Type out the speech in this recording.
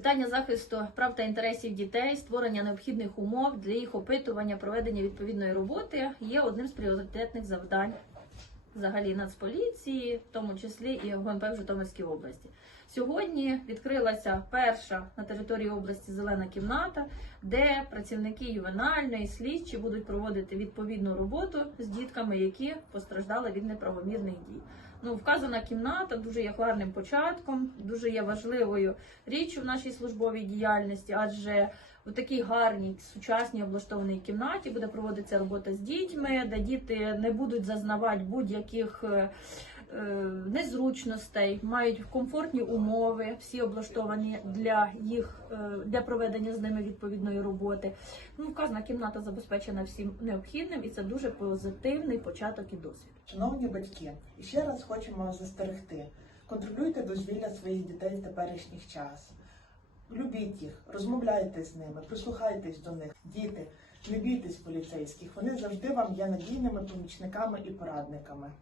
Питання захисту прав та інтересів дітей, створення необхідних умов для їх опитування, проведення відповідної роботи є одним з пріоритетних завдань взагалі Нацполіції, в тому числі і ГУНП в Житомирській області. Сьогодні відкрилася перша на території області зелена кімната, де працівники ювенальної слідчі будуть проводити відповідну роботу з дітками, які постраждали від неправомірних дій. Ну, вказана кімната дуже є гарним початком, дуже є важливою річчю в нашій службовій діяльності, адже у такій гарній сучасній облаштованій кімнаті буде проводитися робота з дітьми, де діти не будуть зазнавати будь-яких е, незручностей, мають комфортні умови, всі облаштовані для їх е, для проведення з ними відповідної роботи. Ну, вказана кімната забезпечена всім необхідним, і це дуже позитивний початок і досвід. Шановні батьки, ще раз хочемо застерегти. Контролюйте дозвілля своїх дітей в теперішніх час. Любіть їх, розмовляйте з ними, прислухайтесь до них. Діти, не бійтесь поліцейських. Вони завжди вам є надійними помічниками і порадниками.